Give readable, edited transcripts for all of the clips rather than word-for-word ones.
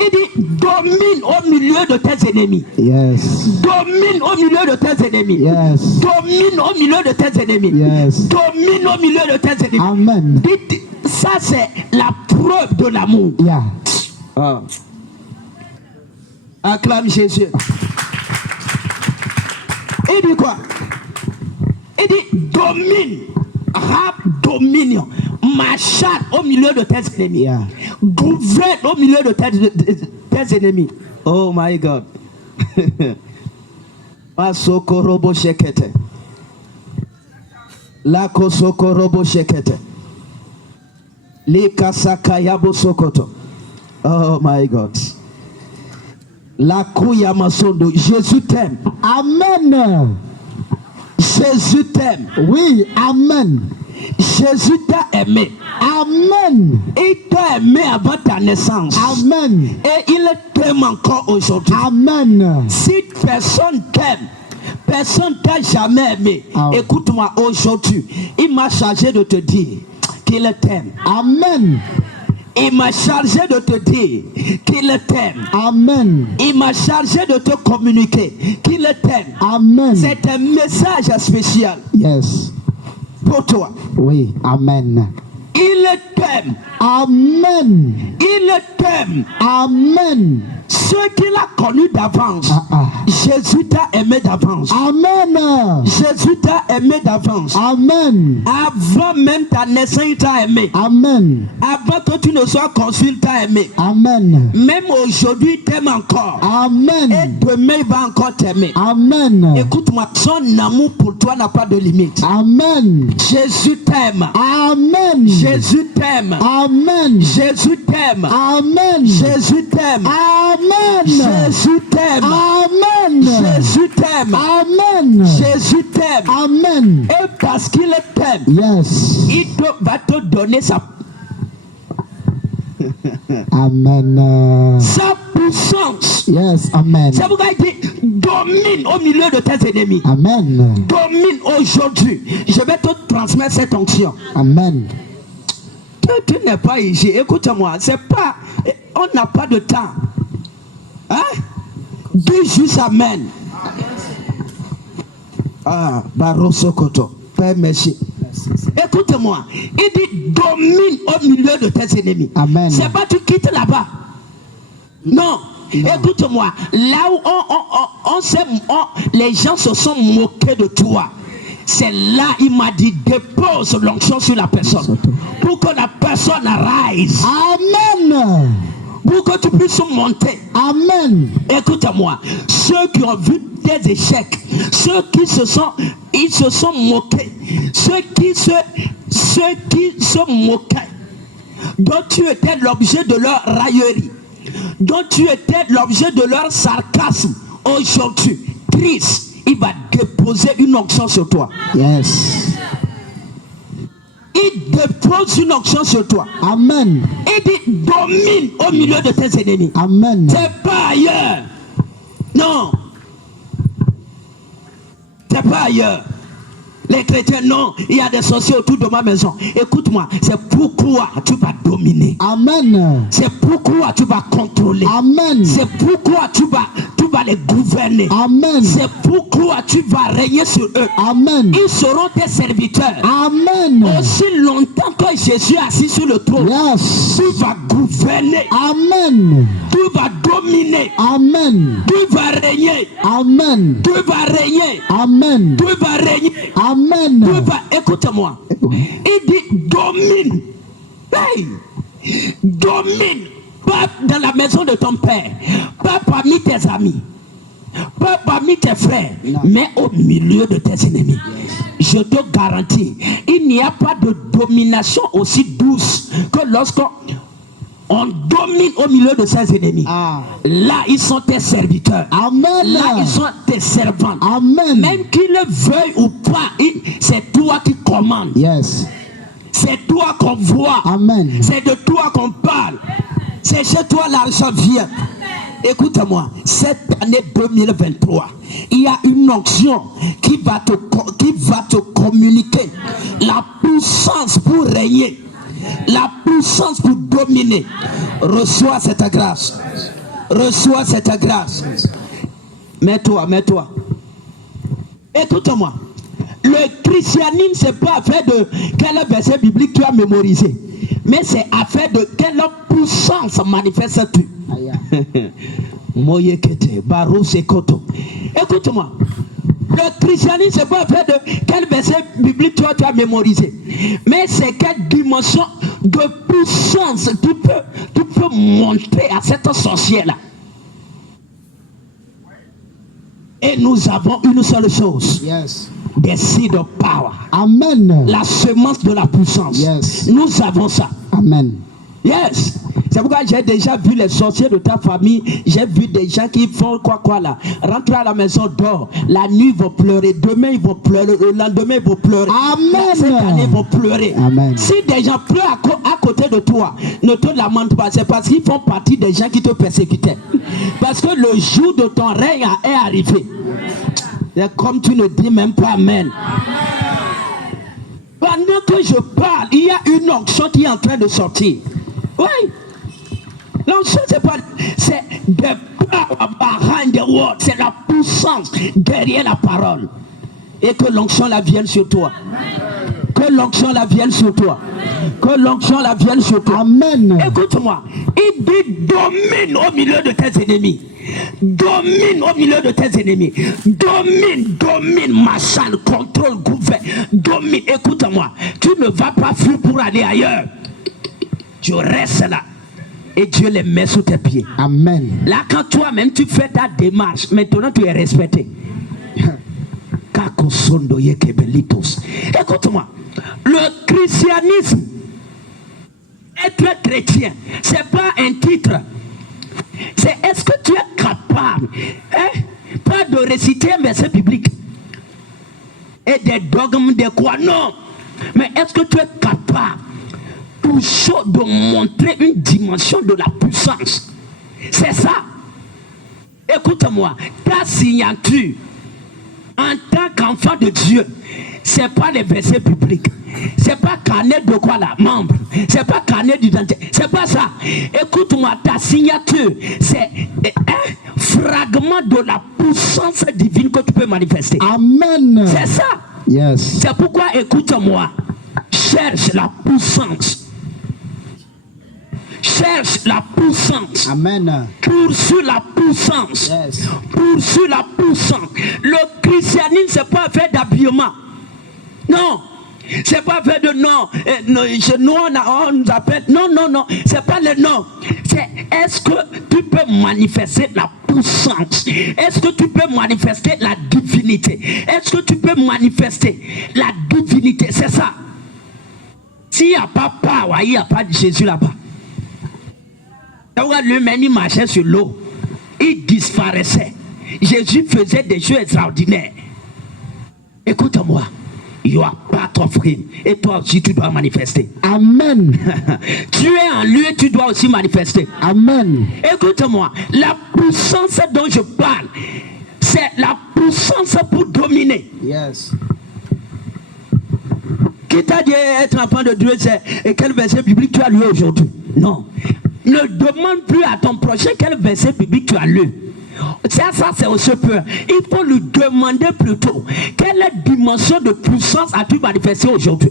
Il dit domine au milieu de tes ennemis. Yes. Domine au milieu de tes ennemis. Yes. Domine au milieu de tes ennemis. Yes. Domine au milieu de tes ennemis. Amen. Ça c'est la preuve de l'amour. Yeah. Ah. Acclame Jésus. Il dit quoi? Il dit domine. Rap dominion. Marchade au milieu de tes ennemis. Yeah. Gouverne au milieu de tes ennemis. Oh my God. Masokorobo shekete. La kosokorobo shekete. Likasaka yabo sokoto. Oh my God. La kouya masondo. Jésus t'aime. Amen. Jésus t'aime. Oui, amen. Jésus t'a aimé. Amen. Il t'a aimé avant ta naissance. Amen. Et il t'aime encore aujourd'hui. Amen. Si personne t'aime, personne t'a jamais aimé. Écoute-moi, aujourd'hui, il m'a chargé de te dire qu'il t'aime. Amen. Il m'a chargé de te dire qu'il t'aime. Amen. Il m'a chargé de te communiquer qu'il t'aime. Amen. C'est un message spécial. Yes. Pour toi. Oui, amen. Il t'aime. Amen. Il t'aime. Amen. Ceux qu'il a connus d'avance, Jésus t'a aimé d'avance. Amen. Jésus t'a aimé d'avance. Amen. Avant même ta naissance, il t'a aimé. Amen. Avant que tu ne sois conçu, il t'a aimé. Amen. Même aujourd'hui, il t'aime encore. Amen. Et demain, il va encore t'aimer. Amen. Écoute-moi, son amour pour toi n'a pas de limite. Amen. Jésus t'aime. Amen. Jésus t'aime. Amen. Jésus t'aime. Amen. Jésus t'aime. Amen. Jésus t'aime. Amen. Jésus t'aime. Amen. Jésus t'aime. Amen. Et parce qu'il t'aime, yes, il va te donner sa amen. Sa puissance. Yes, amen. C'est pourquoi il dit domine au milieu de tes ennemis. Amen. Domine aujourd'hui. Je vais te transmettre cette onction. Amen. Tu n'es pas ici. Écoute-moi, c'est pas. On n'a pas de temps. Hein? Dis juste amen. Ah, Barosso Koto. Père, merci. Écoute-moi. Il dit domine au milieu de tes ennemis. Amen. C'est pas tu quittes là-bas. Non. Écoute-moi. Là où les gens se sont moqués de toi. C'est là, il m'a dit, dépose l'onction sur la personne. Pour que la personne rise. Amen. Pour que tu puisses monter. Amen. Écoute-moi. Ceux qui ont vu tes échecs, ceux qui se sont moqués, ceux qui se moquaient, dont tu étais l'objet de leur raillerie, dont tu étais l'objet de leur sarcasme, aujourd'hui, Christ, il va déposer une onction sur toi. Yes. Il dépose une onction sur toi. Amen. Il dit domine au milieu de tes ennemis. Amen. C'est pas ailleurs. Non. C'est pas ailleurs. Les chrétiens, non, il y a des sorciers autour de ma maison. Écoute-moi, c'est pourquoi tu vas dominer. Amen. C'est pourquoi tu vas contrôler. Amen. C'est pourquoi tu vas les gouverner. Amen. C'est pourquoi tu vas régner sur eux. Amen. Ils seront tes serviteurs. Amen. Aussi longtemps que Jésus est assis sur le trône, yes, tu vas gouverner. Amen. Tu vas dominer. Amen. Tu vas régner. Amen. Tu vas régner. Amen. Tu vas régner. Amen. Tu vas, écoute-moi. Il dit domine. Hey, domine. Pas dans la maison de ton père. Pas parmi tes amis. Pas parmi tes frères. Non. Mais au milieu de tes ennemis. Je te garantis, il n'y a pas de domination aussi douce que lorsqu'on domine au milieu de ses ennemis. Là, ils sont tes serviteurs. Amen. Là, ils sont tes servants. Amen. Même qu'ils le veuillent ou pas, c'est toi qui commandes. Yes. C'est toi qu'on voit. Amen. C'est de toi qu'on parle. C'est chez toi l'argent vient. Écoute-moi, cette année 2023, il y a une onction qui va te communiquer la puissance pour régner. La puissance pour dominer. Reçois cette grâce. Reçois cette grâce. Mets-toi. Écoute-moi. Le christianisme, c'est pas affaire de quel verset biblique tu as mémorisé, mais c'est affaire de quelle puissance manifestes-tu. Écoute-moi. Le christianisme, c'est pas affaire de quel verset biblique tu as mémorisé, mais c'est quelle dimension de puissance tu peux monter à cette sorcière-là. Et nous avons une seule chose. Yes. The seed of power. Amen. La semence de la puissance. Yes. Nous avons ça. Amen. Yes. C'est pourquoi j'ai déjà vu les sorciers de ta famille. J'ai vu des gens qui font quoi là. Rentrez à la maison, dors. La nuit, ils vont pleurer. Demain, ils vont pleurer. Le lendemain, ils vont pleurer. Amen. Cette année, ils vont pleurer. Amen. Si des gens pleurent à côté de toi, ne te lamente pas. C'est parce qu'ils font partie des gens qui te persécutaient. Parce que le jour de ton règne est arrivé. Et comme tu ne dis même pas Amen. Pendant que je parle, il y a une onction qui est en train de sortir. Oui. L'onction, c'est pas. C'est the power behind the word. C'est la puissance derrière la parole. Et que l'onction la vienne sur toi. Que l'onction la vienne sur toi. Que l'onction la vienne sur toi. Amen. Écoute-moi. Il dit domine au milieu de tes ennemis. Domine au milieu de tes ennemis. Domine, machin, contrôle, gouverne. Domine. Écoute-moi. Tu ne vas pas fuir pour aller ailleurs. Tu restes là. Et Dieu les met sous tes pieds. Amen. Là, quand toi-même tu fais ta démarche, maintenant tu es respecté. Écoute-moi. Le christianisme, être chrétien, c'est pas un titre. C'est est-ce que tu es capable, pas de réciter un verset biblique et des dogmes de quoi, non. Mais est-ce que tu es capable toujours de montrer une dimension de la puissance? C'est ça. Écoute-moi, ta signature en tant qu'enfant de Dieu, c'est pas les versets bibliques. C'est pas carnet de quoi là, membre. C'est pas carnet d'identité. C'est pas ça. Écoute-moi, ta signature, c'est un fragment de la puissance divine que tu peux manifester. Amen. C'est ça. Yes. C'est pourquoi, écoute-moi, cherche la puissance. Cherche la puissance. Amen. Poursuis la puissance. Yes. Poursuis la puissance. Le christianisme, c'est pas fait d'habillement. Non. C'est pas fait de non. Nous, on nous appelle. Non. C'est pas le nom. C'est est-ce que tu peux manifester la puissance? Est-ce que tu peux manifester la divinité? Est-ce que tu peux manifester la divinité? C'est ça. S'il n'y a pas power, il n'y a pas de Jésus là-bas. Lui-même, il marchait sur l'eau. Il disparaissait. Jésus faisait des choses extraordinaires. Écoute-moi. You are part of him. Et toi aussi, tu dois manifester. Amen. Tu es en lui et tu dois aussi manifester. Amen. Écoute-moi. La puissance dont je parle, c'est la puissance pour dominer. Yes. Qui t'a dit être enfant de Dieu, c'est et quel verset biblique tu as lu aujourd'hui? Non. Ne demande plus à ton prochain quel verset biblique tu as lu. Ça c'est aussi peur. Il faut lui demander plutôt quelle dimension de puissance as-tu manifesté aujourd'hui?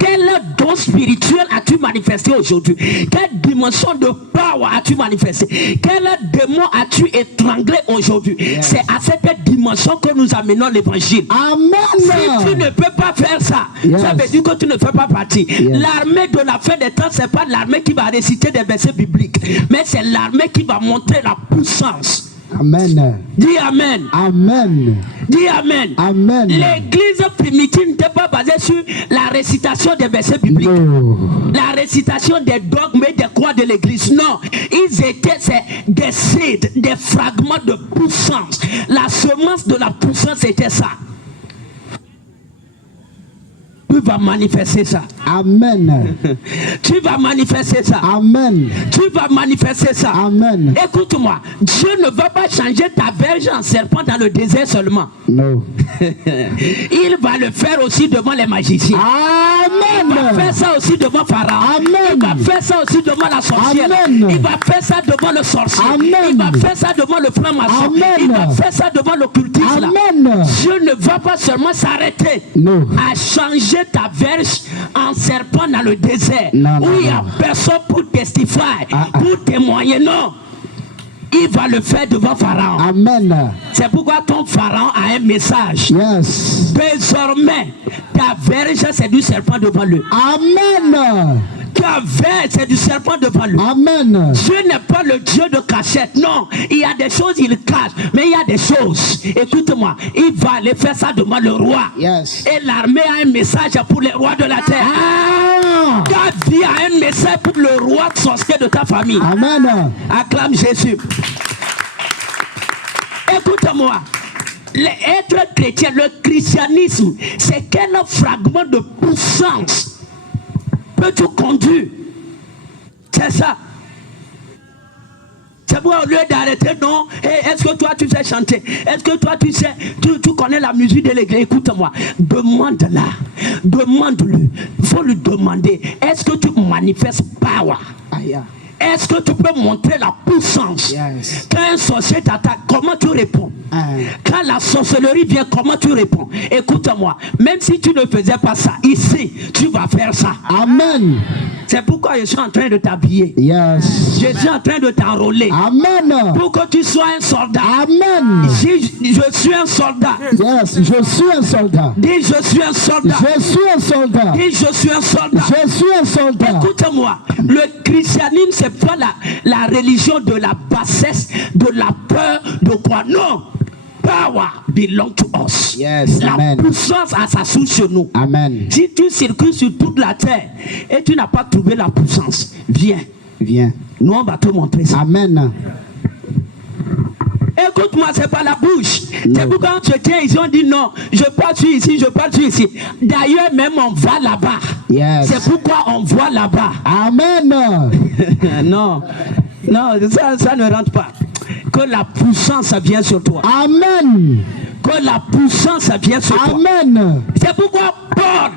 Quel don spirituel as-tu manifesté aujourd'hui? Quelle dimension de power as-tu manifesté? Quel démon as-tu étranglé aujourd'hui? Yes. C'est à cette dimension que nous amenons l'évangile. Amen. Si tu ne peux pas faire ça, yes, ça veut dire que tu ne fais pas partie. Yes. L'armée de la fin des temps, c'est pas l'armée qui va réciter des versets bibliques, mais c'est l'armée qui va montrer la puissance. Amen. Dis Amen. Amen. Dis Amen. Amen. L'église primitive n'était pas basée sur la récitation des versets bibliques. No. La récitation des dogmes et des croix de l'église. Non. Ils étaient des seeds, des fragments de puissance. La semence de la puissance était ça. Tu vas manifester ça. Amen. Tu vas manifester ça. Amen. Tu vas manifester ça. Amen. Écoute-moi, Dieu ne va pas changer ta verge en serpent dans le désert seulement. No. Il va le faire aussi devant les magiciens. Amen. Il va faire ça aussi devant Pharaon. Amen. Il va faire ça aussi devant la sorcière. Amen. Il va faire ça devant le sorcier. Amen. Il va faire ça devant le franc-maçon. Amen. Il va faire ça devant l'occultiste. là. Amen. Dieu ne va pas seulement s'arrêter No. à changer ta verge en serpent dans le désert Non, non, où il n'y a non. personne pour testifier, Ah. pour témoigner. Non. Il va le faire devant Pharaon. Amen. C'est pourquoi ton Pharaon a un message. Yes. Désormais, ta verge, c'est du serpent devant lui. Amen. Ta verge, c'est du serpent devant lui. Amen. Dieu n'est pas le Dieu de cachette. Non, il y a des choses, il cache. Mais il y a des choses. Écoute-moi, il va aller faire ça devant le roi. Yes. Et l'armée a un message pour les rois de la terre. Ah. Ta vie a un message pour le roi sorcier de ta famille. Amen. Acclame Jésus. Écoute-moi. Être chrétien, le christianisme, c'est quel fragment de puissance peux-tu conduire? C'est ça. C'est pourquoi au lieu d'arrêter, non, hey, est-ce que toi tu sais chanter? Est-ce que toi tu sais, tu connais la musique de l'église? Écoute-moi, demande-la, demande-lui, il faut lui demander, est-ce que tu manifestes power? Aïe. Est-ce que tu peux montrer la puissance? Yes. Quand un sorcier t'attaque, comment tu réponds? Quand la sorcellerie vient, comment tu réponds? Écoute-moi, même si tu ne faisais pas ça, ici, tu vas faire ça. Amen. C'est pourquoi je suis en train de t'habiller. Yes. Je suis en train de t'enrôler. Amen. Pour que tu sois un soldat. Amen. Si je suis un soldat. Yes, je suis un soldat. Dis je suis un soldat. Je suis un soldat. Dis je suis un soldat. Je suis un soldat. Écoute-moi, le christianisme c'est pas la religion de la bassesse, de la peur, de quoi? Non. Power belong to us. Yes, la amen. puissance a sa source chez nous. Amen. Si tu circules sur toute la terre et tu n'as pas trouvé la puissance, viens. Viens. Nous on va te montrer ça. Amen. Écoute-moi, c'est pas la bouche. Non. C'est pourquoi quand tu tiens, ils ont dit non, je passe ici, je passe ici. D'ailleurs, même on va là-bas. Yes. C'est pourquoi on voit là-bas. Amen. Non, non, ça ne rentre pas. Que la puissance ça vient sur toi. Amen. Que la puissance ça vient sur toi. Amen. C'est pourquoi Paul,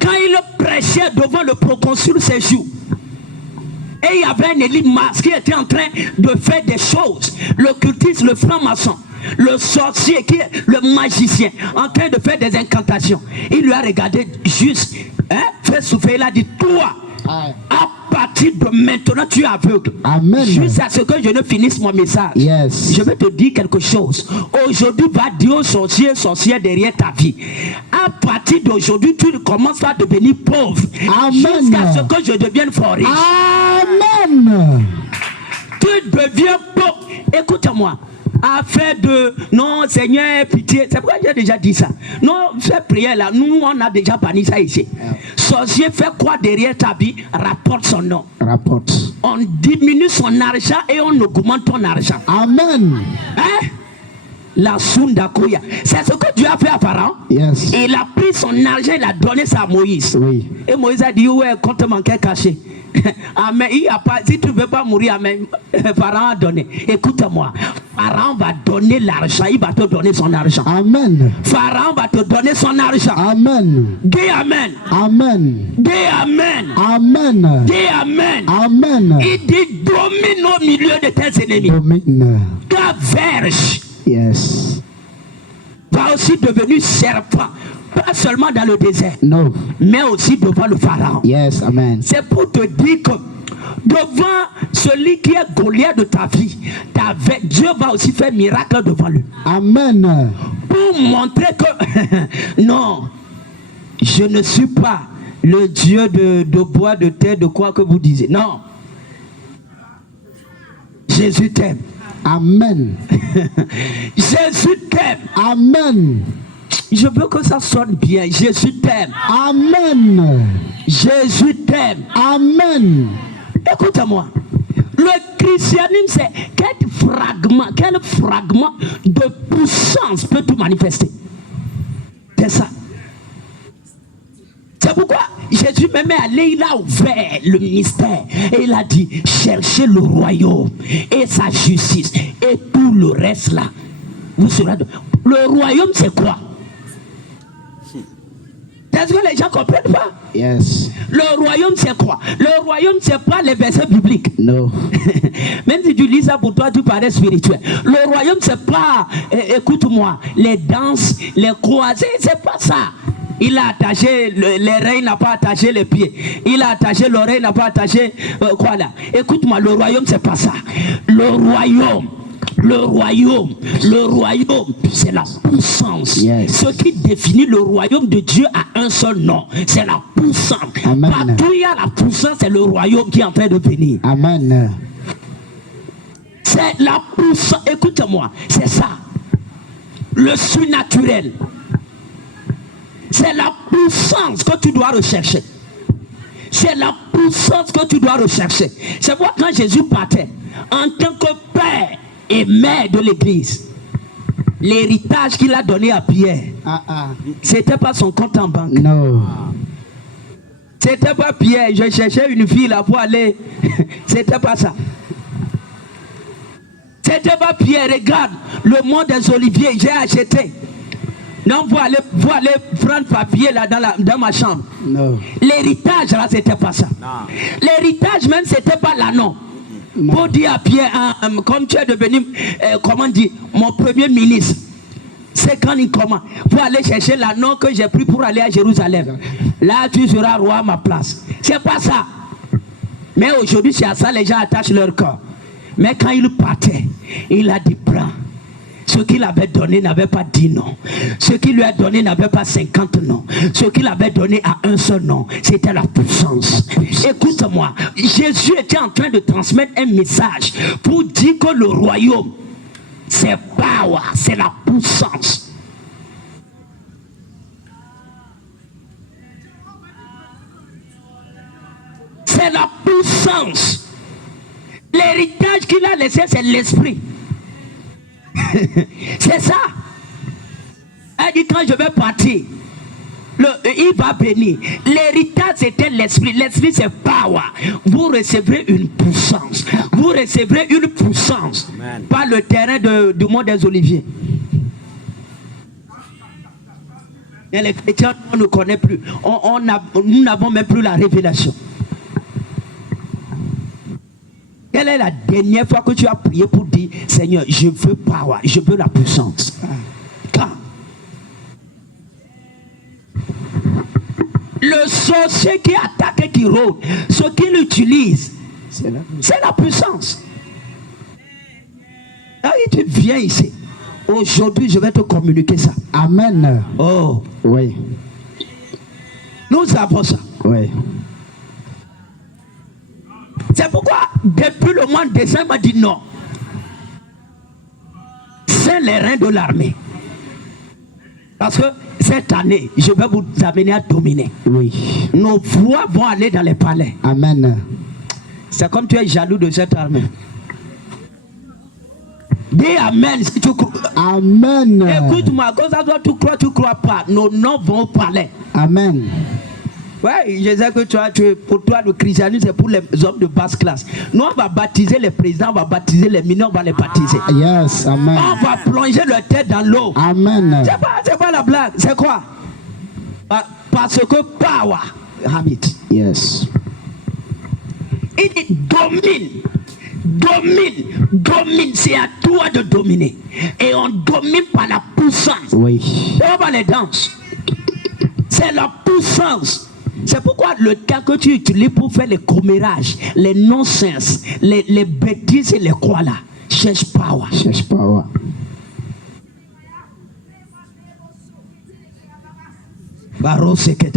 quand il prêchait devant le proconsul ces jours, et il y avait un Élymas qui était en train de faire des choses. Le cultiste, le franc-maçon, le sorcier, qui est le magicien, en train de faire des incantations. Il lui a regardé juste, fait souffler, il a dit, toi, à partir de maintenant, tu es aveugle. Amen. Jusqu'à ce que je ne finisse mon message. Yes. Je vais te dire quelque chose. Aujourd'hui, va dire aux sorciers, sorcières derrière ta vie. À partir d'aujourd'hui, tu commences à devenir pauvre. Amen. Jusqu'à ce que je devienne fort riche. Amen. Tu deviens pauvre. Écoute-moi. Affaire de non Seigneur pitié, c'est pourquoi j'ai déjà dit ça. Non, fais prière là, nous on a déjà banni ça ici. Sorcier fait quoi derrière ta vie? Rapporte son nom. Rapporte. On diminue son argent et on augmente ton argent. Amen. Hein? La Sundakuya. C'est ce que Dieu a fait à Pharaon. Yes. Il a pris son argent, il a donné ça à Moïse. Oui. Et Moïse a dit, ouais, compte manqué caché. Amen. Il y a pas, si tu ne veux pas mourir, amen. Pharaon a donné. Écoute-moi. Pharaon va donner l'argent. Il va te donner son argent. Amen. Pharaon va te donner son argent. Amen. Dis Amen. Amen. Dis Amen. Amen. Dis Amen. Amen. Il dit, domine au milieu de tes ennemis. Domine. Ta verge Yes. va aussi devenir serpent. Pas seulement dans le désert, No. mais aussi devant le Pharaon. Yes. Amen. C'est pour te dire que devant celui qui est Goliath de ta vie, Dieu va aussi faire miracle devant lui. Amen. Pour montrer que non, je ne suis pas le Dieu de bois, de terre, de quoi que vous disiez. Non. Jésus t'aime. Amen. Jésus t'aime. Amen. Je veux que ça sonne bien. Jésus t'aime. Amen. Jésus t'aime. Amen. Écoute-moi. Le christianisme, c'est quel fragment de puissance peux-tu manifester? C'est ça. Jésus même est allé, il a ouvert le mystère et il a dit cherchez le royaume et sa justice et tout le reste là vous sera donné. Le royaume c'est quoi? Est-ce que les gens comprennent pas? Yes. Le royaume c'est quoi? Le royaume c'est pas les versets bibliques. No. Même si tu lis ça pour toi tu parais spirituel. Le royaume c'est pas écoute-moi, les danses, les croisés, c'est pas ça. Il a attaché les reins, il n'a pas attaché les pieds. Il a attaché l'oreille, il n'a pas attaché quoi là. Écoute-moi, le royaume c'est pas ça. Le royaume, c'est la puissance. Yes. Ce qui définit le royaume de Dieu a un seul nom, c'est la puissance. Amen. Partout il y a la puissance, c'est le royaume qui est en train de venir. Amen. C'est la puissance, écoute-moi, c'est ça. Le surnaturel. C'est la puissance que tu dois rechercher. C'est la puissance que tu dois rechercher. C'est pourquoi quand Jésus partait, en tant que père et mère de l'église, l'héritage qu'il a donné à Pierre, c'était pas son compte en banque. No. C'était pas Pierre, je cherchais une fille là pour aller. C'était pas ça. C'était pas Pierre, regarde, le mont des Oliviers, j'ai acheté. Non, vous allez prendre papier là dans ma chambre. No. L'héritage là, c'était pas ça. L'héritage même, c'était pas l'anneau. Pour dire à Pierre, comme tu es devenu, comment dire, mon premier ministre. C'est quand il commence. Pour aller chercher l'anneau que j'ai pris pour aller à Jérusalem. Là, tu seras roi à ma place. C'est pas ça. Mais aujourd'hui, c'est à ça les gens attachent leur corps. Mais quand il partait, il a dit prends. Ce qu'il avait donné n'avait pas 10 noms. Ce qu'il lui a donné n'avait pas 50 noms. Ce qu'il avait donné a un seul nom. C'était la puissance. Écoute-moi. Jésus était en train de transmettre un message pour dire que le royaume, c'est power, c'est la puissance. C'est la puissance. L'héritage qu'il a laissé, c'est l'esprit. C'est ça. Elle dit quand je vais partir, il va bénir. L'héritage c'était l'esprit. L'esprit c'est power. Vous recevrez une puissance. Vous recevrez une puissance. Amen. Par le terrain du mont des Oliviers. Et les chrétiens, on ne connaît plus. Nous n'avons même plus la révélation. Quelle est la dernière fois que tu as prié pour dire Seigneur, je veux power, je veux la puissance? Quand? Le sorcier qui attaque et qui rôde, ce qu'il utilise, c'est la puissance. Ah, tu viens ici. Aujourd'hui, je vais te communiquer ça. Amen. Oh. Oui. Nous avons ça. Oui. C'est pourquoi, depuis le mois de décembre, m'a dit non. C'est les reins de l'armée. Parce que cette année, je vais vous amener à dominer. Oui. Nos voix vont aller dans les palais. Amen. C'est comme tu es jaloux de cette armée. Dis Amen si tu crois. Amen. Écoute-moi, quand ça doit tu crois pas. Nos noms vont au palais. Amen. Ouais, je sais que pour toi, le christianisme, c'est pour les hommes de basse classe. Nous, on va baptiser les présidents, on va baptiser les mineurs, on va les baptiser. Yes, amen. On va plonger leur tête dans l'eau. Amen. C'est pas la blague, c'est quoi? Parce que power, Hamid. Yes. Il dit domine, c'est à toi de dominer. Et on domine par la puissance. Oui. On va les danser. C'est la puissance. C'est pourquoi le temps que tu utilises pour faire les commérages, les non-sens, les bêtises et les quoi là, cherche power. Cherche power.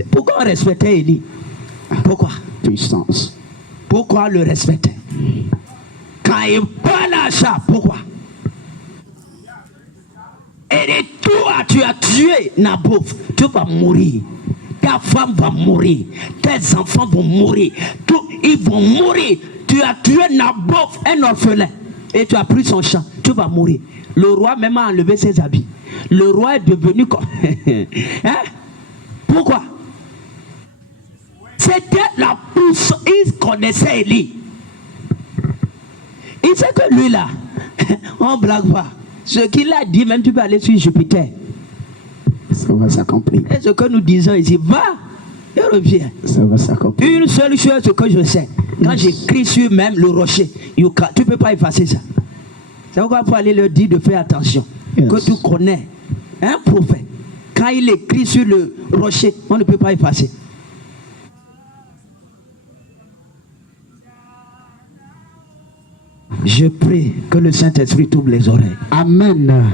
Pourquoi on respectait Élie? Pourquoi? Puissance. Pourquoi on le respectait? Quand il parle à ça, pourquoi? Et toi, tu as tué Naboth, tu vas mourir. Ta femme va mourir, tes enfants vont mourir, ils vont mourir. Tu as tué Naboth, un orphelin, et tu as pris son champ, tu vas mourir. Le roi même a enlevé ses habits. Le roi est devenu comme... hein? Pourquoi? C'était la puissance. Il connaissait Élie. Il sait que lui là, on ne blague pas. Ce qu'il a dit, même tu peux aller sur Jupiter. Ça va s'accomplir. Et ce que nous disons ici, va et reviens. Ça va s'accomplir. Une seule chose que je sais, quand j'écris sur même le rocher, tu ne peux pas effacer ça. C'est pourquoi il faut aller leur dire de faire attention. Yes. Que tu connais un prophète. Quand il écrit sur le rocher, on ne peut pas effacer. Je prie que le Saint-Esprit t'ouvre les oreilles. Amen.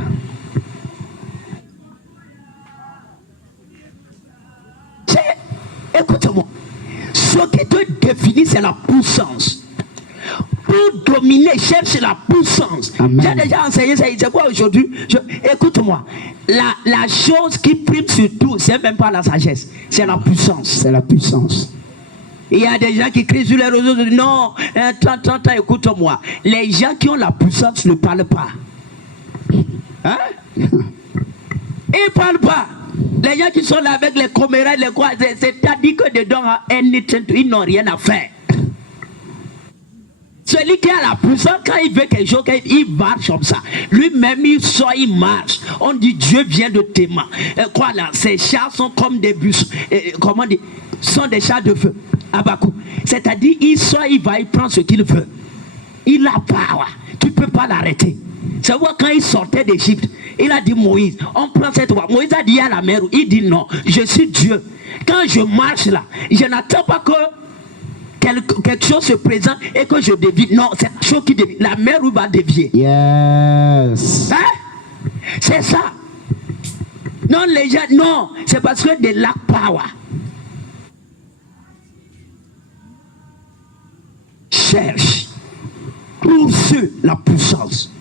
Écoute-moi. Ce qui te définit, c'est la puissance. Pour dominer, cherche la puissance. J'ai déjà enseigné ça. C'est quoi aujourd'hui? Écoute-moi. La chose qui prime sur tout, c'est même pas la sagesse. C'est la puissance. C'est la puissance. Il y a des gens qui crient sur les réseaux. Non, 30 ans, écoute-moi. Les gens qui ont la puissance ne parlent pas. Hein? Ils ne parlent pas. Les gens qui sont là avec les caméras, les quoi, c'est-à-dire que dedans, ils n'ont rien à faire. Celui qui a la puissance, quand il veut quelque chose, il marche comme ça. Lui-même, il sort, il marche. On dit Dieu vient de tes mains. Quoi là? Ces chars sont comme des bus. Comment dire? Sont des chars de feu. Abakou. C'est-à-dire, il sort, il va, il prend ce qu'il veut. Il a power. Tu ne peux pas l'arrêter. C'est pourquoi quand il sortait d'Égypte, il a dit Moïse, on prend cette voie. Moïse a dit à la mer, il dit non, je suis Dieu. Quand je marche là, je n'attends pas que quelque chose se présente et que je dévie. Non, c'est la chose qui dévie. La mer va dévier. Yes. Hein? C'est ça. Non, les gens, non, c'est parce que de lack power. Cherche. Poursuis la puissance.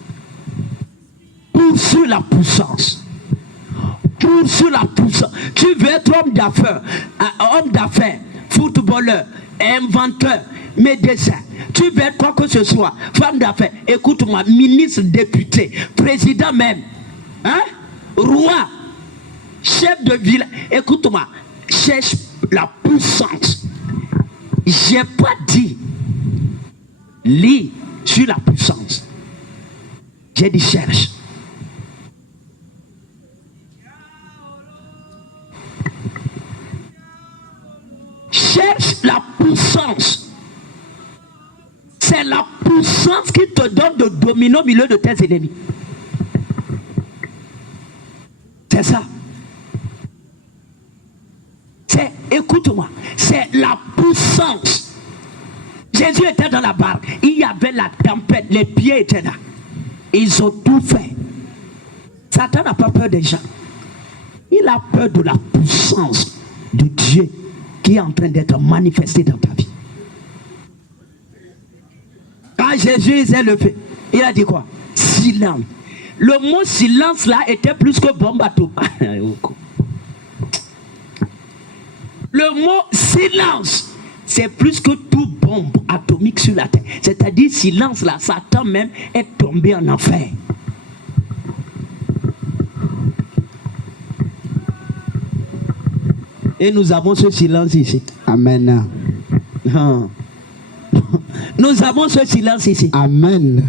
Poursuis la puissance. Poursuis la puissance. Tu veux être homme d'affaires, footballeur, inventeur, médecin. Tu veux être quoi que ce soit, femme d'affaires, écoute-moi, ministre, député, président même, hein? Roi, chef de ville, écoute-moi, cherche la puissance. J'ai pas dit lis sur la puissance. J'ai dit cherche. Cherche la puissance. C'est la puissance qui te donne de dominer au milieu de tes ennemis. C'est ça. Écoute-moi, c'est la puissance. Jésus était dans la barque, il y avait la tempête, les pieds étaient là. Ils ont tout fait. Satan n'a pas peur des gens. Il a peur de la puissance de Dieu qui est en train d'être manifestée dans ta vie. Quand Jésus s'est levé, il a dit quoi? Silence. Le mot silence là était plus que bombe atomique. Le mot silence, c'est plus que tout bombe atomique sur la terre. C'est-à-dire silence là, Satan même est tombé en enfer. Et nous avons ce silence ici. Amen. Non. Nous avons ce silence ici. Amen.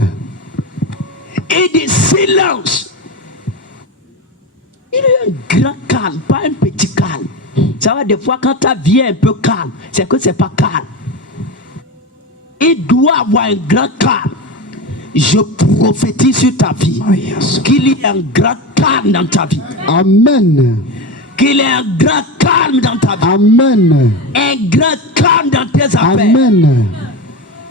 Et des silences. Il y a un grand calme, pas un petit calme. Ça va, des fois quand ta vie est un peu calme, c'est que c'est pas calme. Il doit avoir un grand calme. Je prophétise sur ta vie, Oh, yes. qu'il y ait un grand calme dans ta vie. Amen. Qu'il y ait un grand calme dans ta vie. Amen. Un grand calme dans tes affaires. Amen.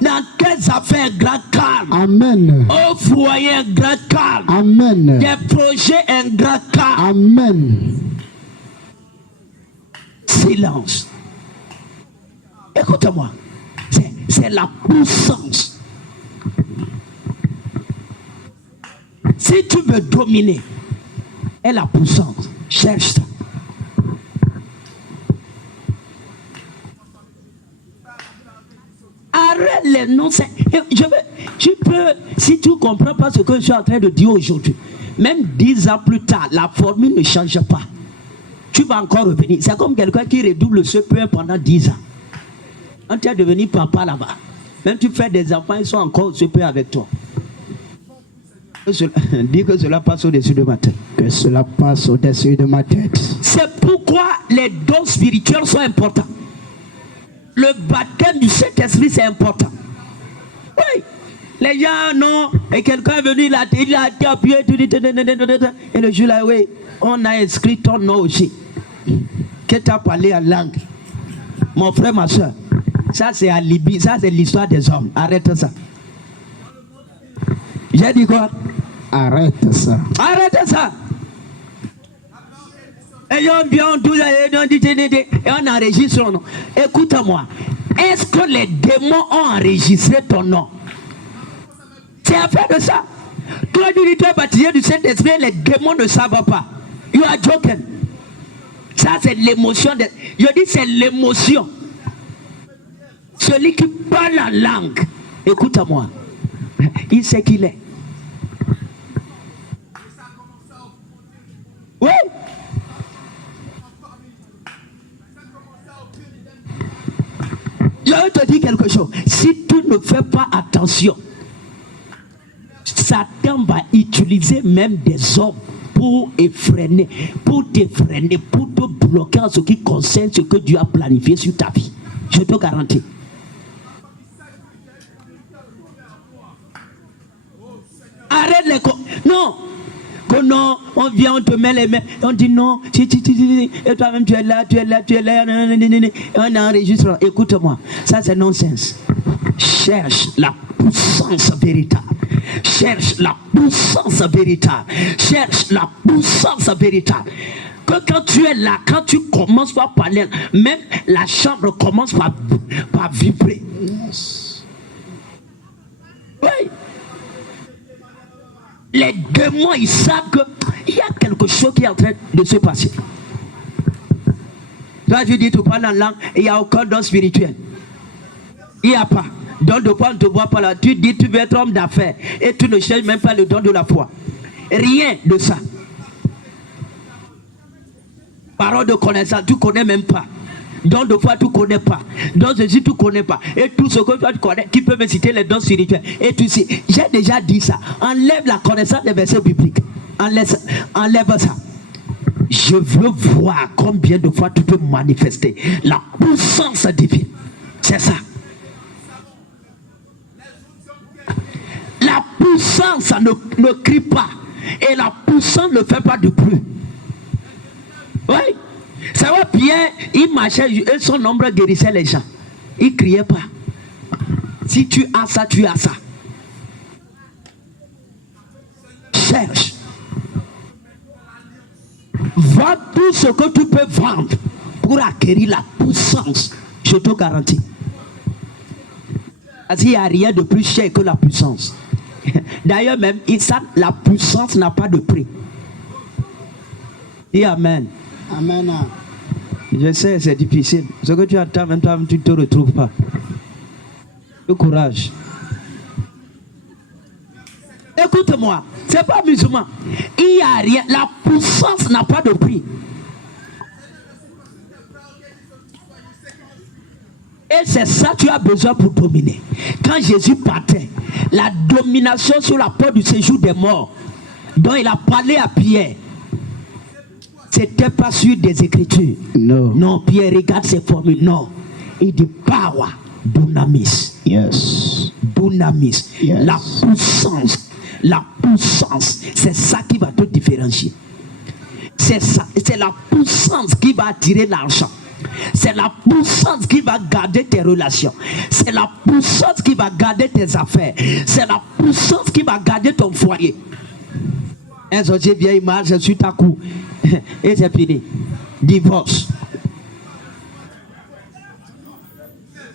Dans tes affaires, un grand calme. Amen. Au foyer, un grand calme. Amen. Des projets, un grand calme. Amen. Silence. Écoute-moi. C'est la puissance. Si tu veux dominer, et la puissance, cherche ça. Arrête les noms. Si tu ne comprends pas ce que je suis en train de dire aujourd'hui, même 10 ans plus tard, la formule ne change pas. Tu vas encore revenir. C'est comme quelqu'un qui redouble ce pain pendant 10 ans. Quand tu es devenu papa là-bas, même tu fais des enfants, ils sont encore aussi peu avec toi. Dis que cela passe au-dessus de ma tête. Que cela passe au-dessus de ma tête. C'est pourquoi les dons spirituels sont importants. Le baptême du Saint-Esprit, c'est important. Oui. Les gens, non. Et quelqu'un est venu, il a été appuyé. Et le jour là, oui, on a inscrit ton nom aussi. Que tu as parlé en langue. Mon frère, ma soeur. Ça, c'est à Libye. Ça, c'est l'histoire des hommes. Arrête ça. J'ai dit quoi? Arrête ça. Arrête ça. Et on enregistre son nom. Écoute-moi. Est-ce que les démons ont enregistré ton nom? C'est à faire de ça. Toi, tu es baptisé du Saint-Esprit, les démons ne savent pas. You are joking. Ça, c'est l'émotion. Je dis, c'est l'émotion. Celui qui parle la langue. Écoute-moi. Il sait qui il est. Oui. Je vais te dire quelque chose. Si tu ne fais pas attention, Satan va utiliser même des hommes pour t'effreiner, pour te bloquer en ce qui concerne ce que Dieu a planifié sur ta vie. Je te garantis. Arrête les non. Que non, on vient, on te met les mains, on dit non, et toi-même tu es là, on enregistre. Écoute-moi, ça c'est nonsense. Cherche la puissance véritable. Cherche la puissance véritable. Cherche la puissance véritable. Que quand tu es là, quand tu commences par parler, même la chambre commence par vibrer. Yes. Oui. Les démons, ils savent qu'il y a quelque chose qui est en train de se passer. Toi, tu dis, tu parles en langue, il n'y a aucun don spirituel. Il n'y a pas. Don de foi, on ne te voit pas là. Tu dis, tu veux être homme d'affaires et tu ne cherches même pas le don de la foi. Rien de ça. Parole de connaissance, tu ne connais même pas. Don de foi, tu ne connais pas. Don de Jésus, tu ne connais pas. Et tout ce que toi tu connais, qui peut me citer les dons spirituels. Et tu sais, j'ai déjà dit ça. Enlève la connaissance des versets bibliques. Enlève ça. Je veux voir combien de fois tu peux manifester la puissance divine. C'est ça. La puissance ne crie pas. Et la puissance ne fait pas de bruit. Oui. Ça va, Pierre, il marchait et son ombre guérissait les gens. Il ne criait pas. Si tu as ça, tu as ça. Cherche. Vends tout ce que tu peux vendre pour acquérir la puissance. Je te garantis. Parce qu'il n'y a rien de plus cher que la puissance. D'ailleurs même, la puissance n'a pas de prix. Et amen. Amen. Je sais, c'est difficile. Ce que tu attends, même toi, tu ne te retrouves pas. Le courage. Écoute-moi, c'est pas musulman. Il n'y a rien. La puissance n'a pas de prix. Et c'est ça que tu as besoin pour dominer. Quand Jésus partait, la domination sur la porte du séjour des morts, dont il a parlé à Pierre, c'était pas sur des écritures. No. Non, Pierre regarde ces formules. Non. Il dit power, dunamis. Yes. Dunamis. Yes. La puissance. La puissance. C'est ça qui va te différencier. C'est ça. C'est la puissance qui va attirer l'argent. C'est la puissance qui va garder tes relations. C'est la puissance qui va garder tes affaires. C'est la puissance qui va garder ton foyer. Un sorcier vient, il marche sur ta cou. Et c'est fini. Divorce.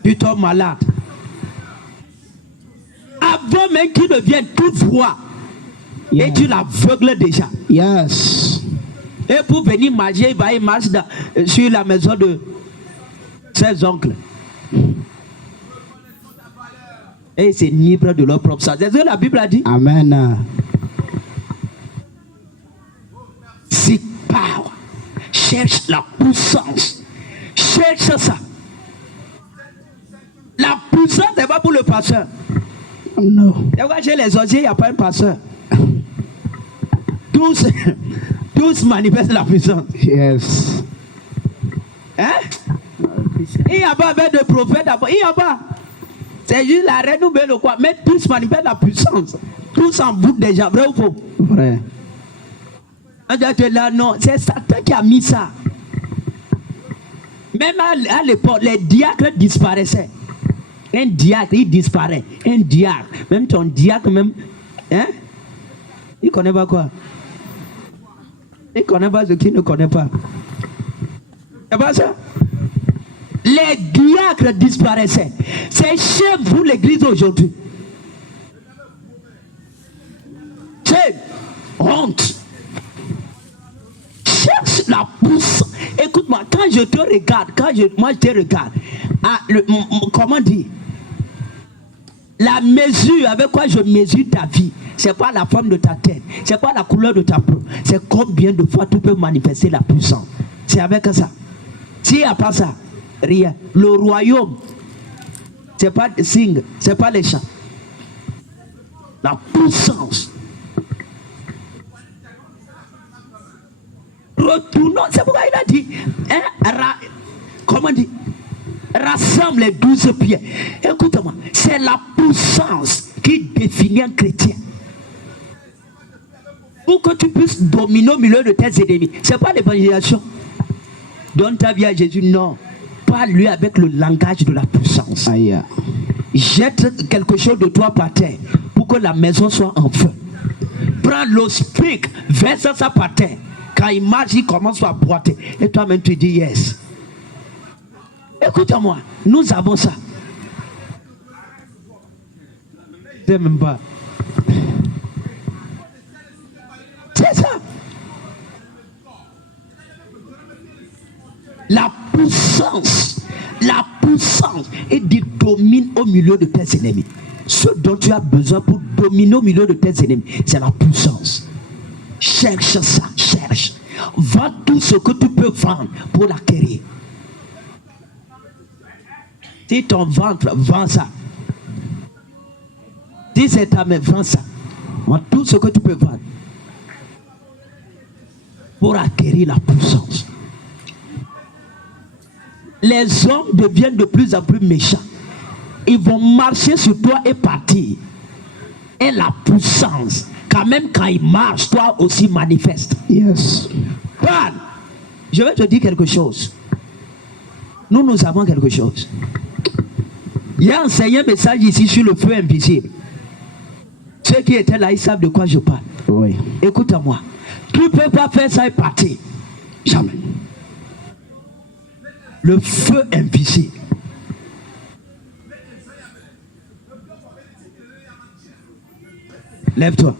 Tu tombes malade. Avant même qu'il ne vienne, tu vois. Yeah. Et tu l'aveugles déjà. Yes. Et pour venir manger, il marche sur la maison de ses oncles. Et il s'est libre de leur propre sang. C'est ce que la Bible a dit. Amen. Seek power. Cherche la puissance. Cherche ça. puissance n'est pas pour le pasteur. No. Et quand chez les sorciers, il n'y a pas un pasteur. Tous manifestent la puissance. Yes. Hein? Il n'y a pas de prophète d'abord. Il n'y a pas. C'est juste la reine ou bien le quoi. Mais tous manifestent la puissance. Tous en boucle déjà. Vrai ou faux? Vrai. Là, non, c'est Satan qui a mis ça. Même à l'époque, les diacres disparaissaient. Un diacre, il disparaît. Un diacre. Même ton diacre, même. Hein? Il ne connaît pas quoi? Il ne connaît pas ce qu'il ne connaît pas. C'est pas ça? Les diacres disparaissaient. C'est chez vous l'église aujourd'hui. C'est honte. Cherche la pousse. Écoute-moi, quand je te regarde, moi je te regarde, comment dire? La mesure avec quoi je mesure ta vie, c'est pas la forme de ta tête, c'est pas la couleur de ta peau, c'est combien de fois tu peux manifester la puissance. C'est avec ça. S'il n'y a pas ça, rien. Le royaume, c'est pas le signe, c'est pas les chants. La puissance. Retournons, c'est pourquoi il a dit, comment dire, rassemble les 12 pieds. Écoute-moi, c'est la puissance qui définit un chrétien. Pour que tu puisses dominer au milieu de tes ennemis. C'est pas l'évangélisation. Donne ta vie à Jésus, non. Parle-lui avec le langage de la puissance. Aïe. Jette quelque chose de toi par terre pour que la maison soit en feu. Prends l'eau, pique, verse ça par terre. Quand il marche, il commence à boiter. Et toi-même, tu dis yes. Écoute-moi, nous avons ça. Je ne sais même pas. C'est ça. La puissance et de domine au milieu de tes ennemis. Ce dont tu as besoin pour dominer au milieu de tes ennemis, c'est la puissance. Cherche ça, cherche. Vends tout ce que tu peux vendre pour l'acquérir. Si ton ventre vend ça, si c'est ta main, vends ça. Vends tout ce que tu peux vendre pour acquérir la puissance. Les hommes deviennent de plus en plus méchants. Ils vont marcher sur toi et partir. Et la puissance, quand même quand ils marchent, toi aussi manifeste. Yes. Parle. Je vais te dire quelque chose. Nous avons quelque chose. J'ai enseigné un message ici sur le feu invisible. Ceux qui étaient là, ils savent de quoi je parle. Oui. Écoute-moi. Tu ne peux pas faire ça et partir. Jamais. Le feu invisible. Lève-toi.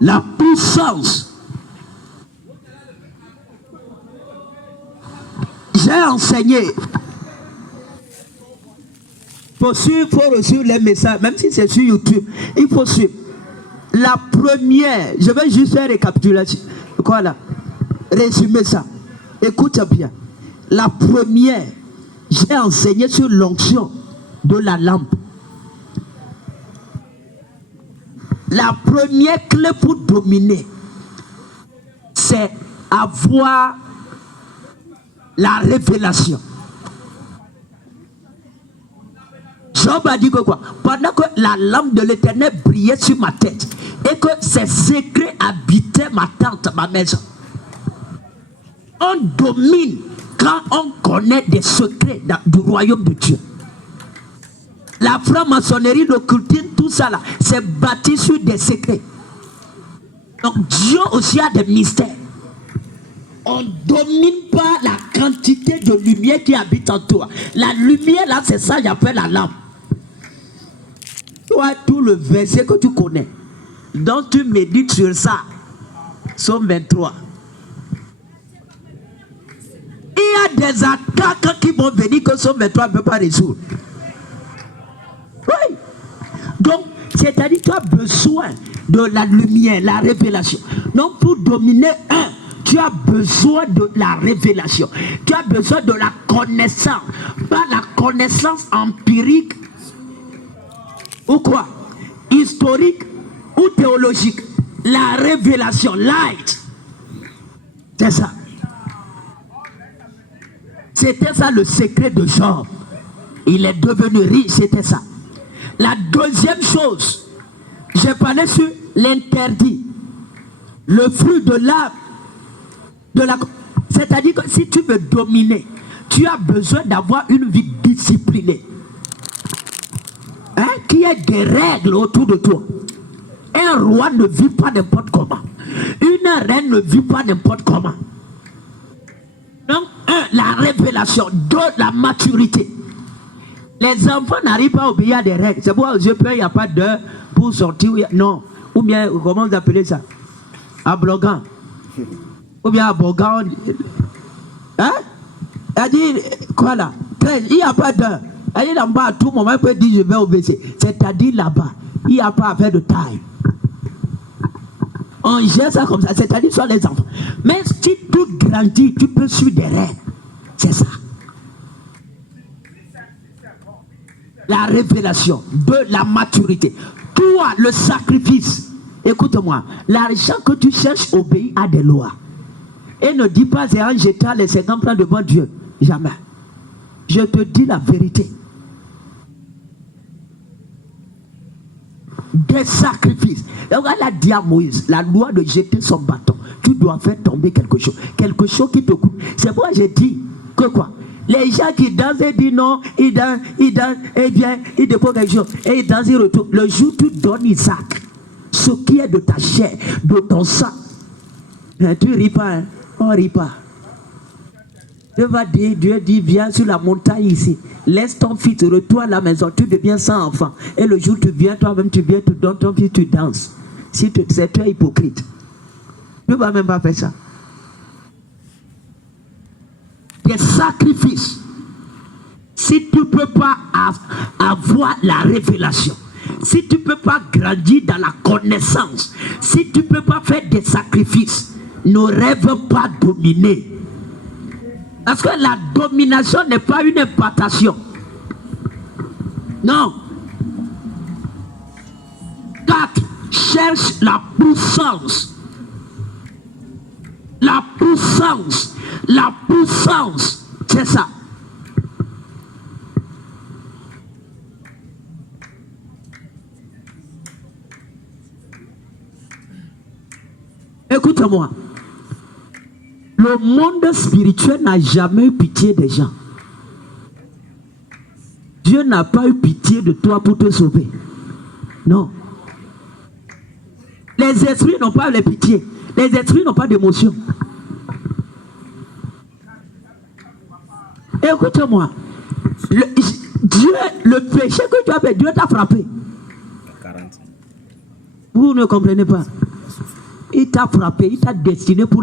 La puissance. J'ai enseigné. Il faut suivre les messages, même si c'est sur YouTube. Il faut suivre. La première, je vais juste faire récapitulation. Quoi là? Résumer ça. Écoute bien. La première, j'ai enseigné sur l'onction de la lampe. La première clé pour dominer, c'est avoir la révélation. Job a dit que quoi? Pendant que la lampe de l'Éternel brillait sur ma tête et que ses secrets habitaient ma tente, ma maison. On domine quand on connaît des secrets du royaume de Dieu. La franc-maçonnerie, l'occultisme, tout ça là, c'est bâti sur des secrets. Donc Dieu aussi a des mystères. On ne domine pas la quantité de lumière qui habite en toi. La lumière là, c'est ça, j'appelle la lampe. Toi, tout le verset que tu connais, donc tu médites sur ça. Somme 23. Il y a des attaques qui vont venir que Somme 23 ne peut pas résoudre. Oui. Donc, c'est-à-dire que tu as besoin de la lumière, la révélation. Donc, pour dominer Tu as besoin de la révélation. Tu as besoin de la connaissance. Pas la connaissance empirique ou quoi? Historique ou théologique. La révélation, light. C'est ça. C'était ça le secret de Job. Il est devenu riche, c'était ça. La deuxième chose, j'ai parlé sur l'interdit. Le fruit de l'âme. C'est-à-dire que si tu veux dominer, tu as besoin d'avoir une vie disciplinée. Hein? Qu'il y ait des règles autour de toi. Un roi ne vit pas n'importe comment. Une reine ne vit pas n'importe comment. Donc, la révélation. Deux, la maturité. Les enfants n'arrivent pas à obéir à des règles. C'est pourquoi je peux, il n'y a pas d'heure pour sortir. Non. Ou bien, comment vous appelez ça? À Blogan. Ou bien à Bogan. Hein? Elle dit, quoi là? Il n'y a pas d'heure. Elle dit là-bas, à tout moment, elle peut dire, je vais obéir. C'est-à-dire là-bas, il n'y a pas à faire de taille. On gère ça comme ça, c'est-à-dire sur les enfants. Mais si tu grandis, tu peux suivre des règles. C'est ça. La révélation de la maturité. Toi, le sacrifice. Écoute-moi, l'argent que tu cherches obéit à des lois. Et ne dis pas, c'est en jetant les 50 plans devant Dieu. Jamais. Je te dis la vérité. Des sacrifices. Et on a dit à Moïse, la loi de jeter son bâton. Tu dois faire tomber quelque chose. Quelque chose qui te coûte. C'est pourquoi j'ai dit que quoi? Les gens qui dansent et disent non, ils dansent, et bien, ils déposent quelque chose. Et ils dansent, ils retournent. Le jour où tu donnes Isaac, ce qui est de ta chair, de ton sang, tu ris pas, hein? On rit pas. Dieu dit, viens sur la montagne ici. Laisse ton fils, retourne à la maison. Tu deviens sans enfant. Et le jour où tu viens, toi-même, tu viens, tu donnes ton fils, tu danses. Si c'est toi hypocrite. Tu ne vas même pas faire ça. Des sacrifices. Si tu ne peux pas avoir la révélation, si tu ne peux pas grandir dans la connaissance, si tu ne peux pas faire des sacrifices, ne rêve pas dominer. Parce que la domination n'est pas une impartation. Non. 4. Cherche la puissance. La puissance. La puissance. C'est ça. Écoute-moi. Le monde spirituel n'a jamais eu pitié des gens. Dieu n'a pas eu pitié de toi pour te sauver. Non. Les esprits n'ont pas de pitié. Les esprits n'ont pas d'émotion. Écoute-moi. Le péché que tu as fait, Dieu t'a frappé. 40. Vous ne comprenez pas. Il t'a frappé, il t'a destiné pour le